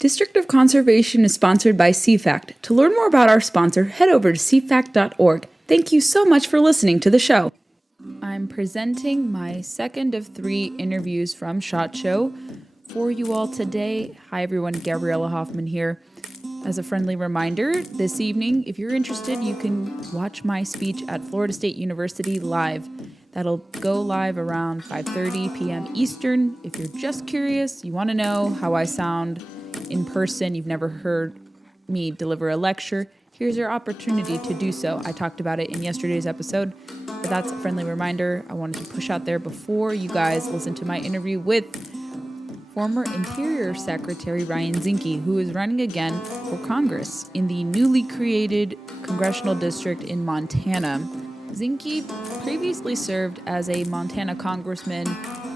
District of Conservation is sponsored by CFACT. To learn more about our sponsor, head over to cfact.org. Thank you so much for listening to the show. I'm presenting my second of 3 interviews from SHOT Show for you all today. Hi everyone, Gabriella Hoffman here. As a friendly reminder, this evening, if you're interested, you can watch my speech at Florida State University live. That'll go live around 5:30 p.m. Eastern. If you're just curious, you want to know how I sound in person, you've never heard me deliver a lecture, here's your opportunity to do so. I talked about it in yesterday's episode, but that's a friendly reminder I wanted to push out there before you guys listen to my interview with former Interior Secretary Ryan Zinke, who is running again for Congress in the newly created congressional district in Montana. Zinke previously served as a Montana congressman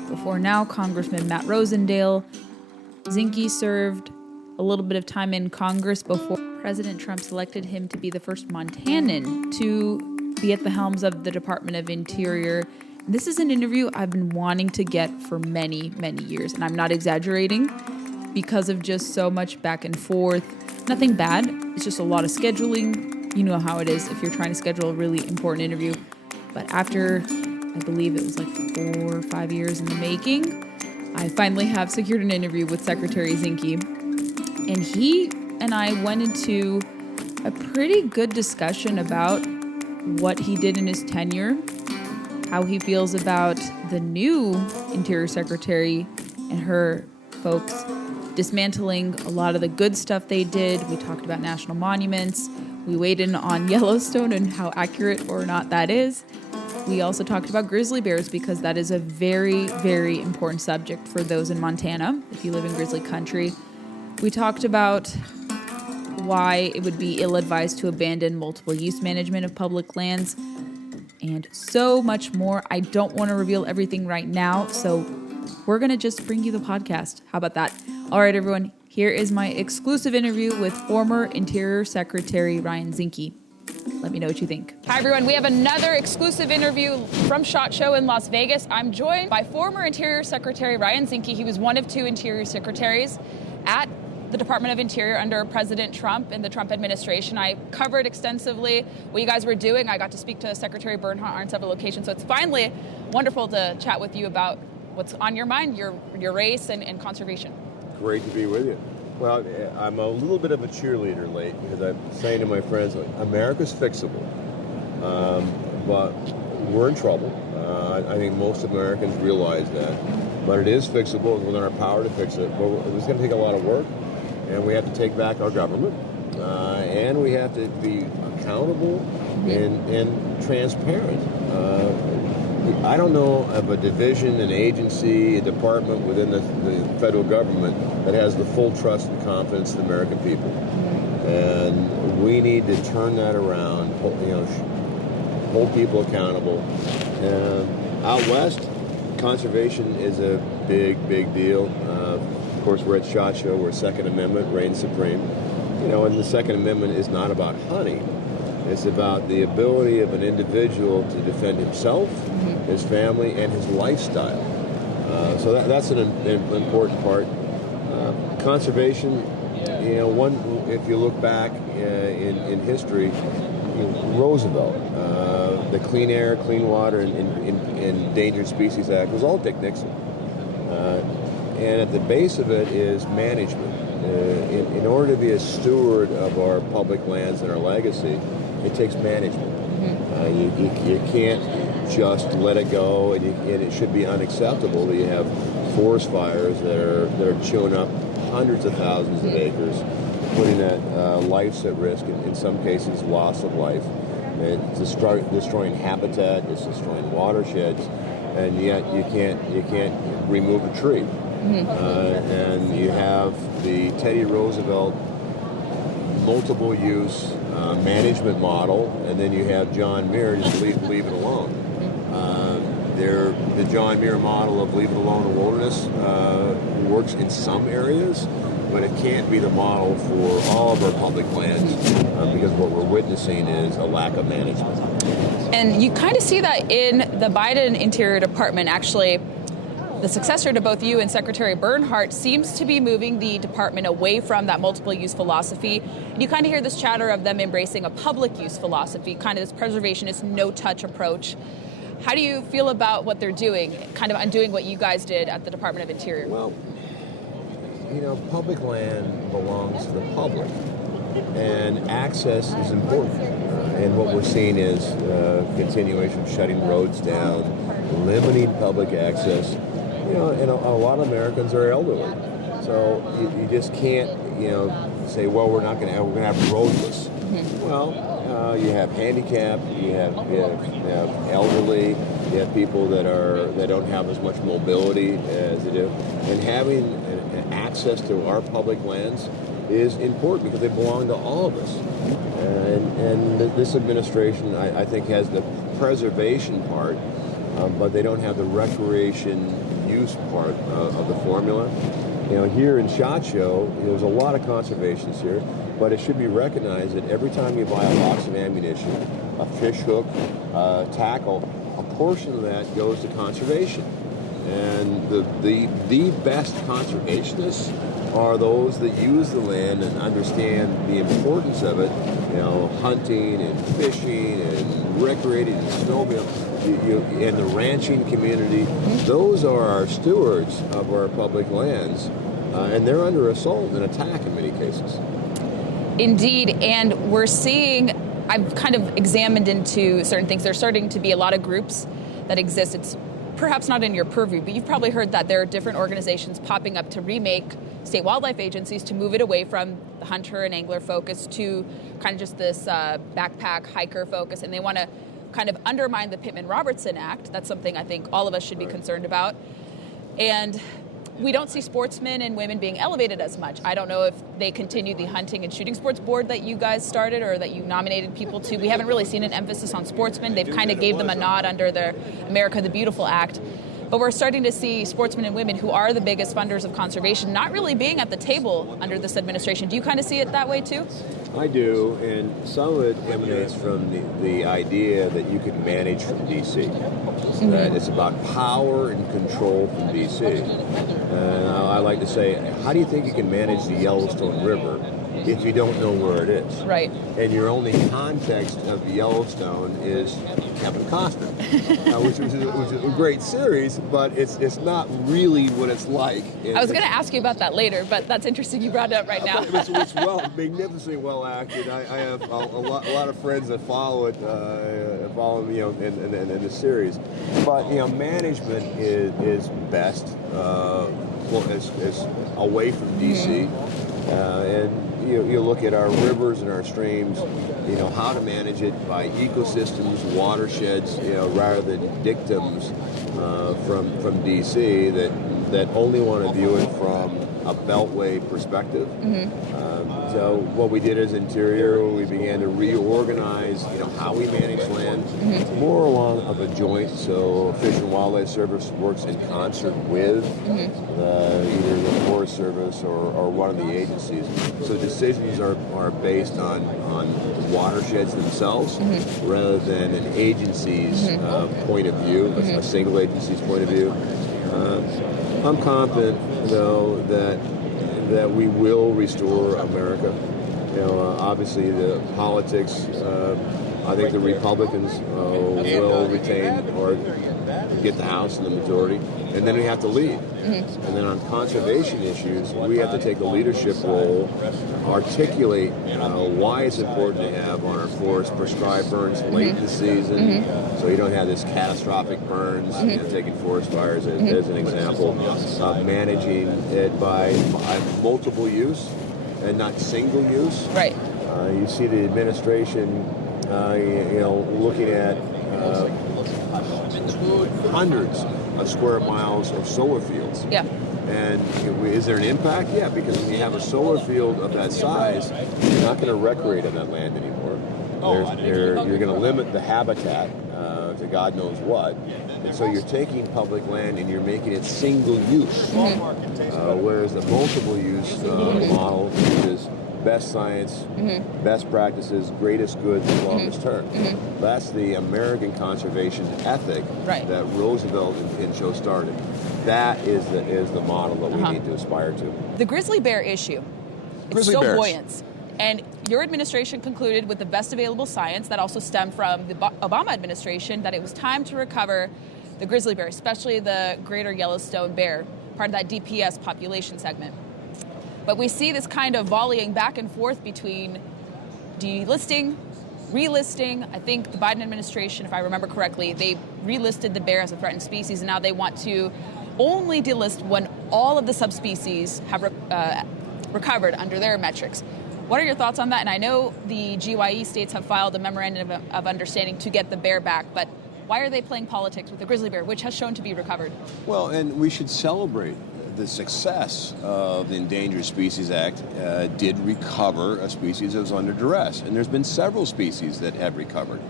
before now Congressman Matt Rosendale. Zinke served a little bit of time in Congress before President Trump selected him to be the first Montanan to be at the helms of the Department of Interior. This is an interview I've been wanting to get for many, many years, and I'm not exaggerating because of just so much back and forth. Nothing bad, it's just a lot of scheduling. You know how it is if you're trying to schedule a really important interview. But after, I believe it was like 4 or 5 years in the making, I finally have secured an interview with Secretary Zinke, and he and I went into a pretty good discussion about what he did in his tenure, how he feels about the new Interior Secretary and her folks dismantling a lot of the good stuff they did. We talked about national monuments. We weighed in on Yellowstone and how accurate or not that is. We also talked about grizzly bears because that is a very, very important subject for those in Montana, if you live in grizzly country. We talked about why it would be ill-advised to abandon multiple use management of public lands and so much more. I don't want to reveal everything right now, so we're going to just bring you the podcast. How about that? All right, everyone, here is my exclusive interview with former Interior Secretary Ryan Zinke. Let me know what you think. Hi, everyone. We have another exclusive interview from SHOT Show in Las Vegas. I'm joined by former Interior Secretary Ryan Zinke. He was one of 2 Interior Secretaries at the Department of Interior under President Trump and the Trump administration. I covered extensively what you guys were doing. I got to speak to Secretary Bernhardt on several occasions. So it's finally wonderful to chat with you about what's on your mind, your race and conservation. Great to be with you. Well, I'm a little bit of a cheerleader late because I'm saying to my friends, America's fixable, but we're in trouble. I think most Americans realize that, but it is fixable. It's within our power to fix it, but it's going to take a lot of work, and we have to take back our government, and we have to be accountable and transparent. I don't know of a division, an agency, a department within the federal government that has the full trust and confidence of the American people. And we need to turn that around, hold people accountable. Out west, conservation is a big, big deal. Of course, we're at SHOT Show, where Second Amendment reigns supreme. And the Second Amendment is not about hunting. It's about the ability of an individual to defend himself, his family, and his lifestyle. So that's an important part. Conservation, if you look back in history, Roosevelt, the Clean Air, Clean Water, and Endangered Species Act was all Dick Nixon. And at the base of it is management. In order to be a steward of our public lands and our legacy, it takes management. You can't just let it go, and it should be unacceptable that you have forest fires that are chewing up hundreds of thousands of acres, putting that lives at risk, in some cases loss of life. It's destroying habitat, it's destroying watersheds, and yet you can't remove a tree. And you have the Teddy Roosevelt multiple use management model, and then you have John Muir, just leave it alone. The John Muir model of leave it alone in the wilderness works in some areas, but it can't be the model for all of our public lands because what we're witnessing is a lack of management. And you kind of see that in the Biden Interior Department, actually. the successor to both you and Secretary Bernhardt seems to be moving the department away from that multiple use philosophy. And you kind of hear this chatter of them embracing a public use philosophy, kind of this preservationist, no-touch approach. How do you feel about what they're doing, kind of undoing what you guys did at the Department of Interior? Well, you know, public land belongs to the public, and access is important. And what we're seeing is continuation of shutting roads down, limiting public access. You know, and a lot of Americans are elderly, so you just can't, you know, say, well, we're going to have roadless. Well, you have handicap, you have elderly, you have people that don't have as much mobility as they do, and having an access to our public lands is important because they belong to all of us. And this administration, I think, has the preservation part, but they don't have the recreation use part of the formula. You know, here in SHOT Show, there's a lot of conservations here, but it should be recognized that every time you buy a box of ammunition, a fish hook, tackle, a portion of that goes to conservation. And the best conservationists are those that use the land and understand the importance of it. You know, hunting and fishing and recreating and snowmobiling, and the ranching community. Those are our stewards of our public lands, and they're under assault and attack in many cases. Indeed, and we're seeing, I've kind of examined into certain things. There's starting to be a lot of groups that exist. It's perhaps not in your purview, but you've probably heard that there are different organizations popping up to remake state wildlife agencies to move it away from the hunter and angler focus to kind of just this backpack hiker focus, and they want to kind of undermine the Pittman-Robertson Act. That's something I think all of us should be concerned about. And we don't see sportsmen and women being elevated as much. I don't know if they continue the hunting and shooting sports board that you guys started or that you nominated people to. We haven't really seen an emphasis on sportsmen. They've kind of gave them a nod under the America the Beautiful Act. But we're starting to see sportsmen and women who are the biggest funders of conservation not really being at the table under this administration. Do you kind of see it that way too? I do, and some of it emanates from the idea that you can manage from D.C. That it's about power and control from D.C. And I like to say, how do you think you can manage the Yellowstone River if you don't know where it is? Right. And your only context of Yellowstone is Kevin Costner, which is a great series, but it's not really what it's like. I was going to ask you about that later, but that's interesting you brought it up right now. It's magnificently well acted. I have a lot of friends that follow it, me, you know, in the series. But you know, management is best is away from DC, and you look at our rivers and our streams, you know, how to manage it by ecosystems, watersheds, you know, rather than dictums from DC that only want to view it from a beltway perspective. So what we did as Interior, we began to reorganize, you know, how we manage land more along of a joint. So Fish and Wildlife Service works in concert with either the Forest Service or one of the agencies. So decisions are based on watersheds themselves rather than an agency's point of view, a single agency's point of view. I'm confident, though, that we will restore America. You know, obviously the politics, I think the Republicans will retain or get the House and the majority, and then we have to lead. And then on conservation issues, we have to take a leadership role, articulate why it's important to have on our forests prescribed burns late in the season, so you don't have this catastrophic burns, you know, taking forest fires as an example, managing it by multiple use and not single use. Right. You see the administration, you know, looking at hundreds of square miles of solar fields. Yeah. And is there an impact? Yeah, because when you have a solar field of that size, you're not going to recreate on that land anymore. You're going to limit the habitat to God knows what. And so you're taking public land and you're making it single use. Whereas the multiple use model is best science, best practices, greatest good, longest term. That's the American conservation ethic that Roosevelt and Pinchot started. that is the model that we need to aspire to. The grizzly bear issue, it's so buoyant. And your administration concluded with the best available science that also stemmed from the Obama administration that it was time to recover the grizzly bear, especially the greater Yellowstone bear, part of that DPS population segment. But we see this kind of volleying back and forth between delisting, relisting. I think the Biden administration, if I remember correctly, they relisted the bear as a threatened species, and now they want to only delist when all of the subspecies have recovered under their metrics. What are your thoughts on that? And I know the GYE states have filed a memorandum of understanding to get the bear back, but why are they playing politics with the grizzly bear, which has shown to be recovered? Well, and we should celebrate the success of the Endangered Species Act. Did recover a species that was under duress. And there's been several species that have recovered.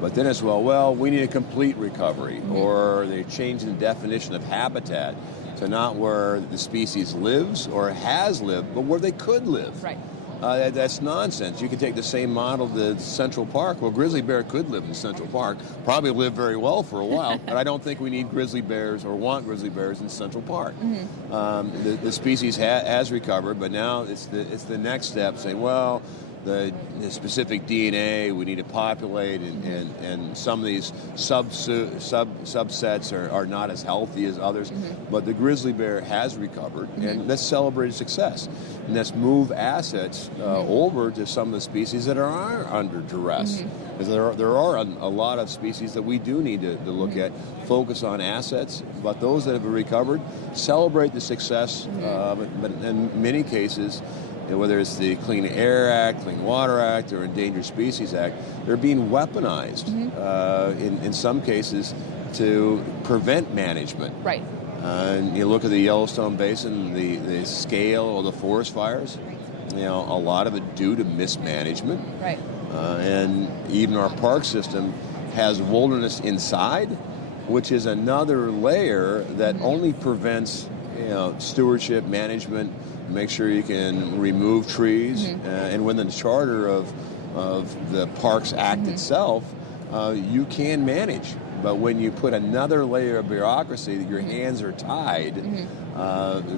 But then as well, we need a complete recovery, or they change the definition of habitat to not where the species lives or has lived, but where they could live. Right. That's nonsense. You can take the same model to Central Park. Well, grizzly bear could live in Central Park, probably live very well for a while, but I don't think we need grizzly bears or want grizzly bears in Central Park. The species has recovered, but now it's the next step, saying, well, the specific DNA we need to populate, and some of these subsets are not as healthy as others. But the grizzly bear has recovered, and let's celebrate success. And let's move assets over to some of the species that are under duress. Because there are a lot of species that we do need to look at, focus on assets, but those that have recovered, celebrate the success. But in many cases, whether it's the Clean Air Act, Clean Water Act, or Endangered Species Act, they're being weaponized in some cases to prevent management. Right. And you look at the Yellowstone Basin, the scale of the forest fires, a lot of it due to mismanagement. Right. And even our park system has wilderness inside, which is another layer that only prevents stewardship, management, make sure you can remove trees. And within the charter of the Parks Act itself, you can manage. But when you put another layer of bureaucracy that your hands are tied,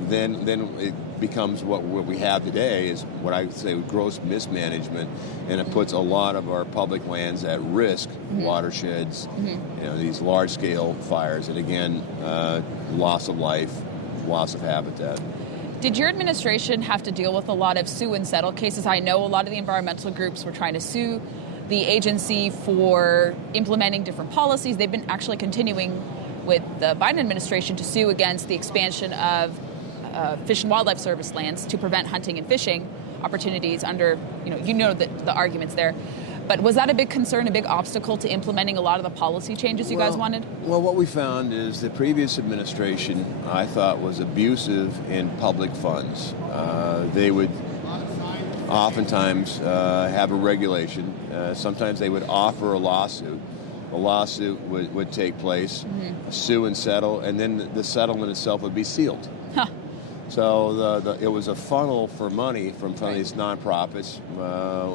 then it becomes what we have today is what I would say gross mismanagement, and it puts a lot of our public lands at risk, watersheds, these large-scale fires, and again, loss of life, loss of habitat. Did your administration have to deal with a lot of sue and settle cases? I know a lot of the environmental groups were trying to sue the agency for implementing different policies. They've been actually continuing with the Biden administration to sue against the expansion of Fish and Wildlife Service lands to prevent hunting and fishing opportunities under, the arguments there. But was that a big concern, a big obstacle to implementing a lot of the policy changes you guys wanted? Well, what we found is the previous administration, I thought, was abusive in public funds. They would oftentimes have a regulation. Sometimes they would offer a lawsuit. A lawsuit would take place, sue and settle, and then the settlement itself would be sealed. So it was a funnel for money from these nonprofits.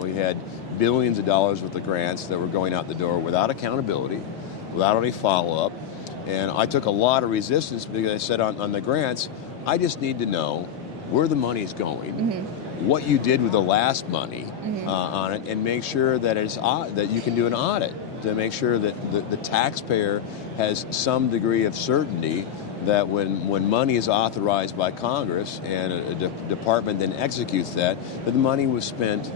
We had billions of dollars worth of grants that were going out the door without accountability, without any follow-up. And I took a lot of resistance because I said on the grants, I just need to know where the money's going, what you did with the last money on it, and make sure that that you can do an audit to make sure that the taxpayer has some degree of certainty that when money is authorized by Congress and a department then executes that the money was spent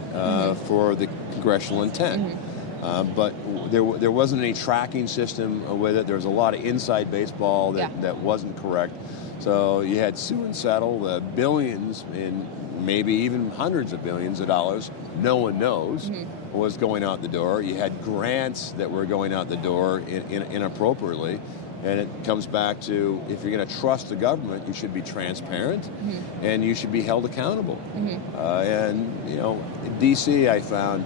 for the congressional intent. But there wasn't any tracking system with it. There was a lot of inside baseball that wasn't correct. So you had sue and settle, billions and maybe even hundreds of billions of dollars, no one knows, was going out the door. You had grants that were going out the door inappropriately. And it comes back to, if you're going to trust the government, you should be transparent and you should be held accountable. And, in D.C., I found,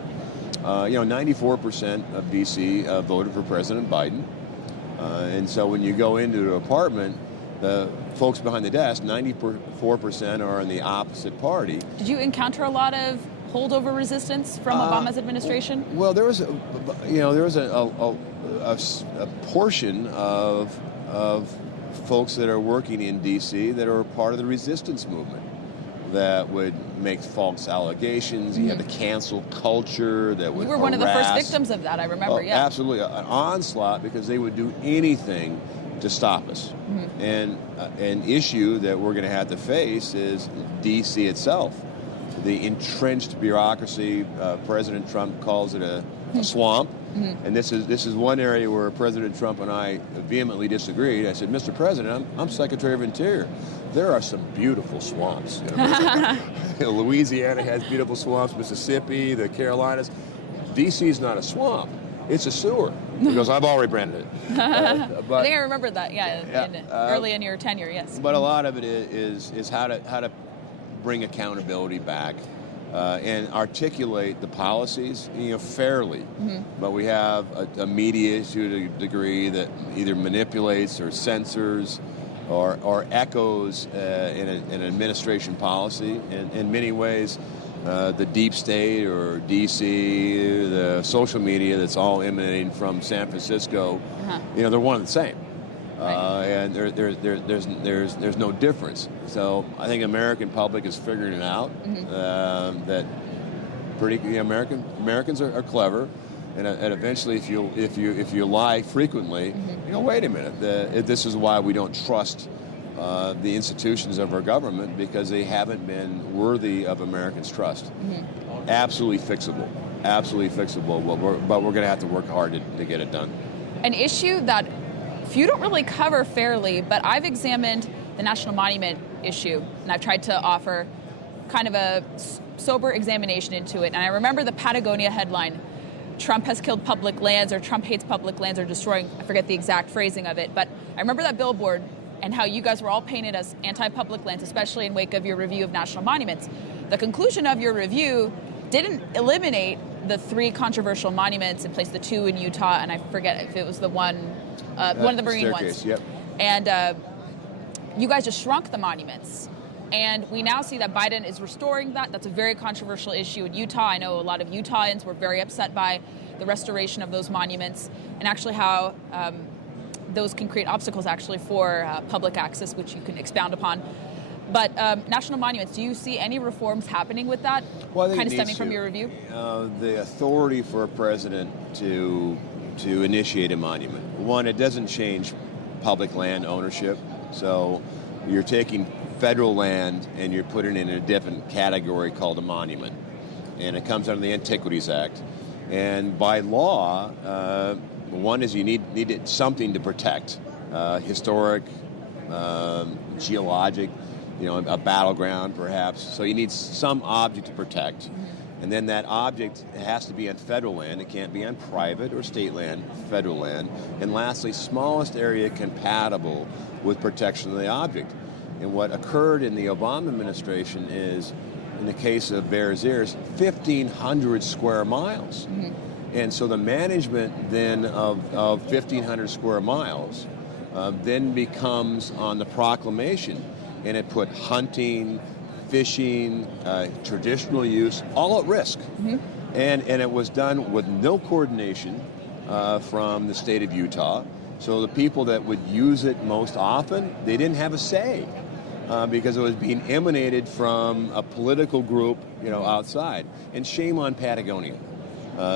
94% of D.C. Voted for President Biden. And so when you go into an apartment, the folks behind the desk, 94% are in the opposite party. Did you encounter a lot of holdover resistance from Obama's administration? Well, there was a portion of folks that are working in D.C. that are part of the resistance movement that would make false allegations. You had the cancel culture that would You were one of the first harass. victims of that, I remember, yeah. Absolutely. An onslaught because they would do anything to stop us. And an issue that we're going to have to face is D.C. itself. The entrenched bureaucracy, President Trump calls it a swamp. And this is one area where President Trump and I vehemently disagreed. I said, Mr. President, I'm Secretary of Interior. There are some beautiful swamps. Louisiana has beautiful swamps, Mississippi, the Carolinas. D.C. is not a swamp. It's a sewer. Because I've already branded it. I think I remembered that, early in your tenure, yes. But a lot of it is how to bring accountability back. And articulate the policies, fairly. But we have a media to a degree that either manipulates or censors or echoes an administration policy. In many ways, the deep state or D.C., the social media that's all emanating from San Francisco, they're one and the same. And there's no difference. So I think American public is figuring it out. That Americans are clever, and eventually, if you lie frequently, wait a minute. This is why we don't trust the institutions of our government, because they haven't been worthy of Americans' trust. Absolutely fixable. But we're going to have to work hard to get it done. An issue that few don't really cover fairly, but I've examined the National Monument issue, and I've tried to offer kind of a sober examination into it. And I remember the Patagonia headline, Trump has killed public lands, or Trump hates public lands, or destroying, I forget the exact phrasing of it, but I remember that billboard and how you guys were all painted as anti-public lands, especially in wake of your review of national monuments. The conclusion of your review didn't eliminate the 3 controversial monuments and placed the 2 in Utah, and I forget if it was the one of the marine ones. Yep. And you guys just shrunk the monuments. And we now see that Biden is restoring that. That's a very controversial issue in Utah. I know a lot of Utahns were very upset by the restoration of those monuments, and actually how those can create obstacles actually for public access, which you can expound upon. But national monuments, do you see any reforms happening with that, well, kind of stemming from your review? The authority for a president to initiate a monument. One, it doesn't change public land ownership. So you're taking federal land and you're putting it in a different category called a monument. And it comes under the Antiquities Act. And by law, one is you need something to protect. Historic, geologic, a battleground perhaps. So you need some object to protect. And then that object has to be on federal land. It can't be on private or state land, federal land. And lastly, smallest area compatible with protection of the object. And what occurred in the Obama administration is, in the case of Bears Ears, 1,500 square miles. And so the management then of 1,500 square miles then becomes on the proclamation. And it put hunting, fishing, traditional use, all at risk. And it was done with no coordination from the state of Utah. So the people that would use it most often, they didn't have a say because it was being emanated from a political group, outside. And shame on Patagonia.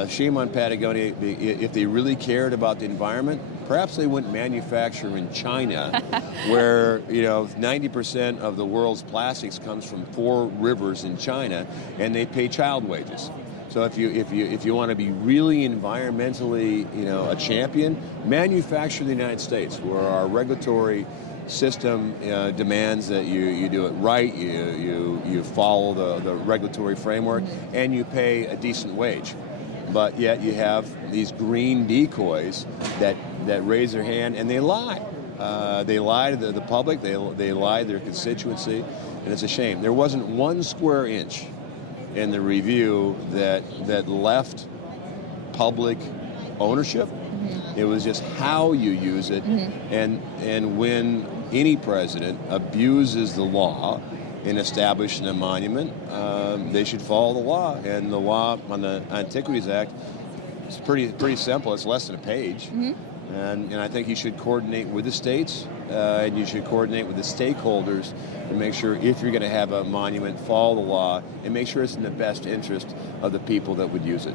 Shame on Patagonia. If they really cared about the environment, perhaps they wouldn't manufacture in China, where 90% of the world's plastics comes from 4 rivers in China, and they pay child wages. So if you want to be really environmentally a champion, manufacture in the United States, where our regulatory system demands that you do it right, you follow the regulatory framework, and you pay a decent wage. But yet you have these green decoys that raise their hand and they lie. They lie to the public, they lie to their constituency, and it's a shame. There wasn't 1 square inch in the review that left public ownership. It was just how you use it. And when any president abuses the law in establishing a monument, they should follow the law. And the law on the Antiquities Act is pretty simple. It's less than a page. And I think you should coordinate with the states, and you should coordinate with the stakeholders to make sure if you're going to have a monument, follow the law, and make sure it's in the best interest of the people that would use it.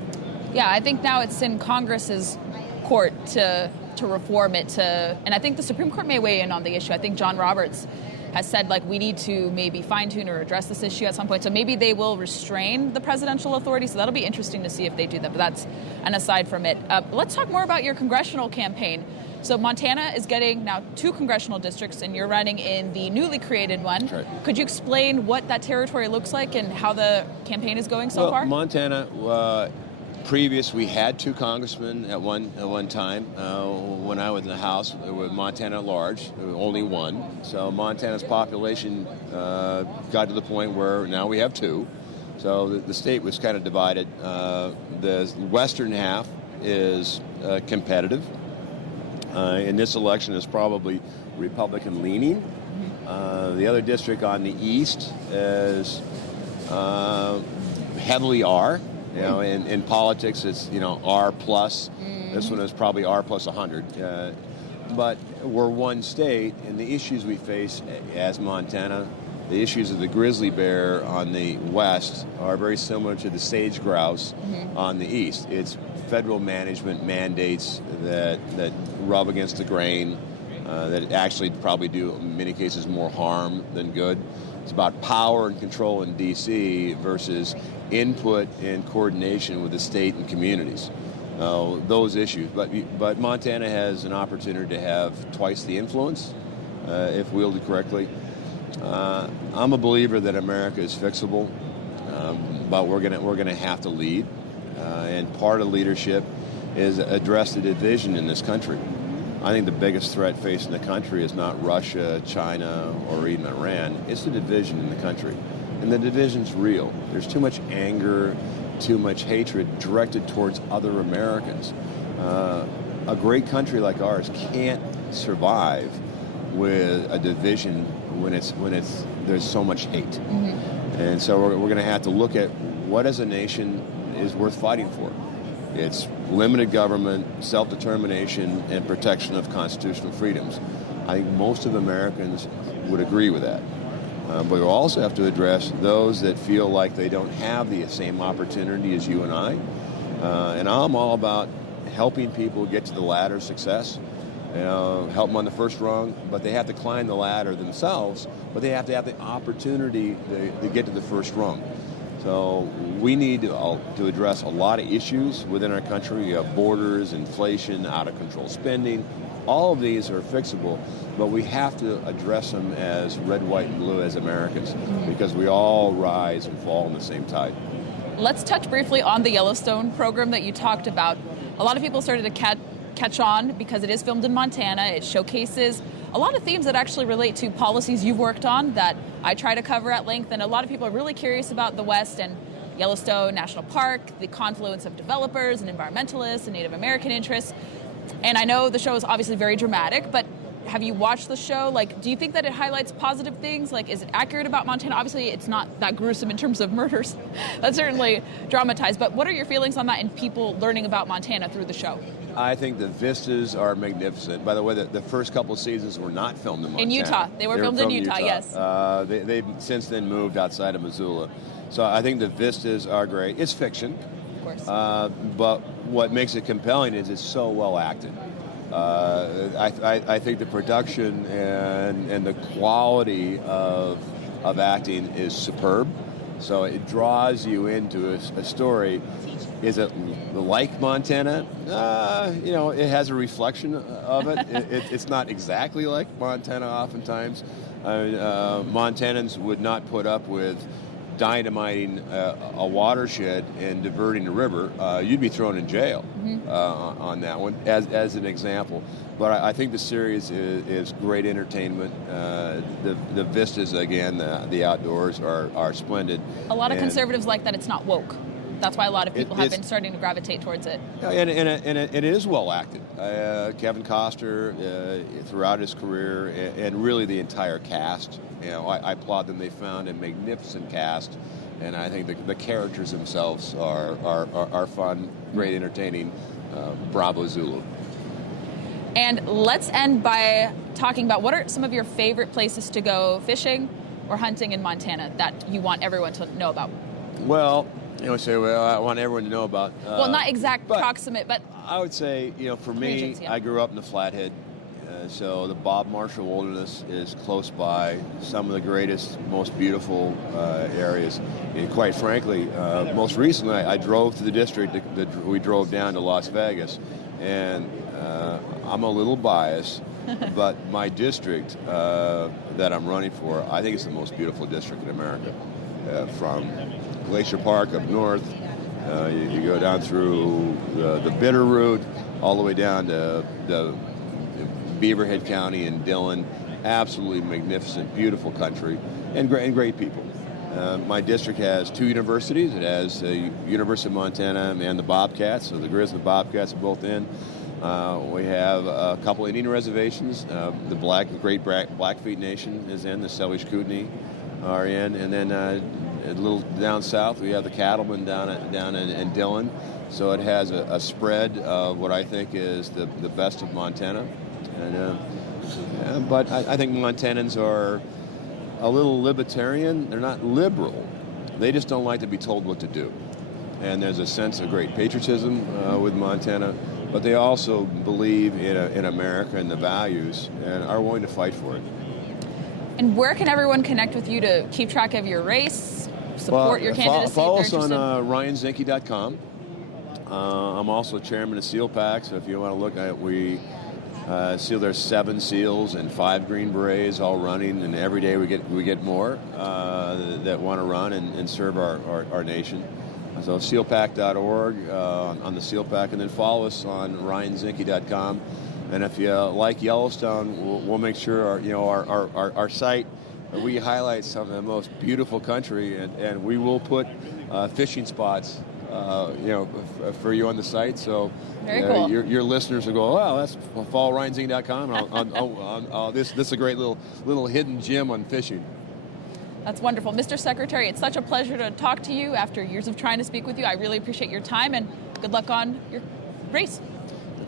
Yeah, I think now it's in Congress's court to reform it, and I think the Supreme Court may weigh in on the issue. I think John Roberts has said, like, we need to maybe fine-tune or address this issue at some point. So maybe they will restrain the presidential authority. So that'll be interesting to see if they do that. But that's an aside from it. Let's talk more about your congressional campaign. So Montana is getting now 2 congressional districts, and you're running in the newly created one. Right. Could you explain what that territory looks like and how the campaign is going so far? Montana, we had 2 congressmen at one time. When I was in the House, with Montana at large, there was only 1. So Montana's population got to the point where now we have 2. So the state was kind of divided. The western half is competitive. In this election is probably Republican leaning. The other district on the east is heavily R. You know, in politics, it's, R plus. This one is probably R plus 100. But we're one state, and the issues we face as Montana, the issues of the grizzly bear on the west are very similar to the sage grouse on the east. It's federal management mandates that rub against the grain, that actually probably do, in many cases, more harm than good. It's about power and control in D.C. versus input and coordination with the state and communities. Those issues. But Montana has an opportunity to have twice the influence, if wielded correctly. I'm a believer that America is fixable, but we're gonna have to lead. And part of leadership is address the division in this country. I think the biggest threat facing the country is not Russia, China, or even Iran. It's the division in the country. And the division's real. There's too much anger, too much hatred directed towards other Americans. A great country like ours can't survive with a division when there's so much hate. And so we're going to have to look at what as a nation is worth fighting for. It's limited government, self-determination, and protection of constitutional freedoms. I think most of Americans would agree with that. But we also have to address those that feel like they don't have the same opportunity as you and I. And I'm all about helping people get to the ladder of success, help them on the first rung, but they have to climb the ladder themselves, but they have to have the opportunity to get to the first rung. So we need to address a lot of issues within our country. You have borders, inflation, out-of-control spending. All of these are fixable, but we have to address them as red, white, and blue as Americans, because we all rise and fall in the same tide. Let's touch briefly on the Yellowstone program that you talked about. A lot of people started to catch on because it is filmed in Montana. It showcases a lot of themes that actually relate to policies you've worked on that I try to cover at length, and a lot of people are really curious about the West and Yellowstone National Park, the confluence of developers and environmentalists and Native American interests. And I know the show is obviously very dramatic, but have you watched the show? Like, do you think that it highlights positive things? Like, is it accurate about Montana? Obviously, it's not that gruesome in terms of murders. That's certainly dramatized. But what are your feelings on that and people learning about Montana through the show? I think the vistas are magnificent. By the way, the first couple of seasons were not filmed in Montana. In Utah. They were filmed in Utah, yes. They've since then moved outside of Missoula. So I think the vistas are great. It's fiction. Of course. But what makes it compelling is it's so well acted. I think the production and the quality of acting is superb. So it draws you into a story. Is it like Montana? It has a reflection of it. It's not exactly like Montana oftentimes. Montanans would not put up with dynamiting a watershed and diverting a river. You'd be thrown in jail on that one, as an example. But I think the series is great entertainment. The vistas, again, the outdoors are splendid. A lot of conservatives like that it's not woke. That's why a lot of people have been starting to gravitate towards it. And it is well acted. Kevin Costner, throughout his career, and really the entire cast. I applaud them. They found a magnificent cast, and I think the characters themselves are fun, great, entertaining. Bravo Zulu. And let's end by talking about what are some of your favorite places to go fishing or hunting in Montana that you want everyone to know about? Well, I want everyone to know about. Well, not exact proximate, but I would say, for me, regions, yeah. I grew up in the Flathead. So the Bob Marshall Wilderness is close by, some of the greatest, most beautiful areas. And quite frankly, most recently I drove to the district. We drove down to Las Vegas, and I'm a little biased, but my district that I'm running for, I think it's the most beautiful district in America. From Glacier Park up north, you go down through the Bitterroot, all the way down to Beaverhead County and Dillon. Absolutely magnificent, beautiful country, and great people. My district has 2 universities. It has the University of Montana and the Bobcats, so the Grizzly and the Bobcats are both in. We have a couple Indian reservations. The Great Blackfeet Nation is in, the Salish Kootenai are in, and then a little down south we have the Cattlemen down in Dillon. So it has a spread of what I think is the best of Montana. But I think Montanans are a little libertarian. They're not liberal. They just don't like to be told what to do. And there's a sense of great patriotism with Montana, but they also believe in America and the values and are willing to fight for it. And where can everyone connect with you to keep track of your race, support your candidacy? Follow us on ryanzinke.com. I'm also chairman of Seal Pack, so if you want to look at it, there's 7 seals and 5 Green Berets all running, and every day we get more that want to run and serve our nation. So sealpack.org on the Seal Pack, and then follow us on ryanzinke.com. And if you like Yellowstone, we'll make sure our site, we highlight some of the most beautiful country, and we will put fishing spots for you on the site. So very cool. Your listeners will go, oh, that's follow ryanzinke.com. This is a great little hidden gem on fishing. That's wonderful. Mr. Secretary, it's such a pleasure to talk to you after years of trying to speak with you. I really appreciate your time, and good luck on your race.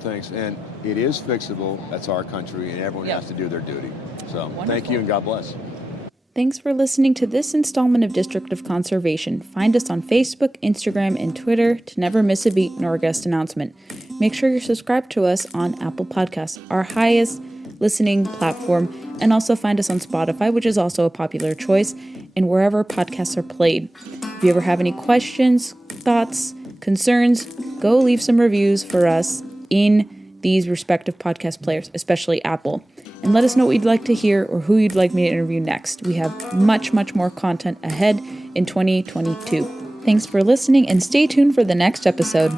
Thanks. And it is fixable. That's our country, and everyone has to do their duty. So wonderful. Thank you, and God bless. Thanks for listening to this installment of District of Conservation. Find us on Facebook, Instagram, and Twitter to never miss a beat nor a guest announcement. Make sure you're subscribed to us on Apple Podcasts, our highest listening platform, and also find us on Spotify, which is also a popular choice, and wherever podcasts are played. If you ever have any questions, thoughts, concerns, go leave some reviews for us in these respective podcast players, especially Apple. And let us know what you'd like to hear or who you'd like me to interview next. We have much more content ahead in 2022. Thanks for listening, and stay tuned for the next episode.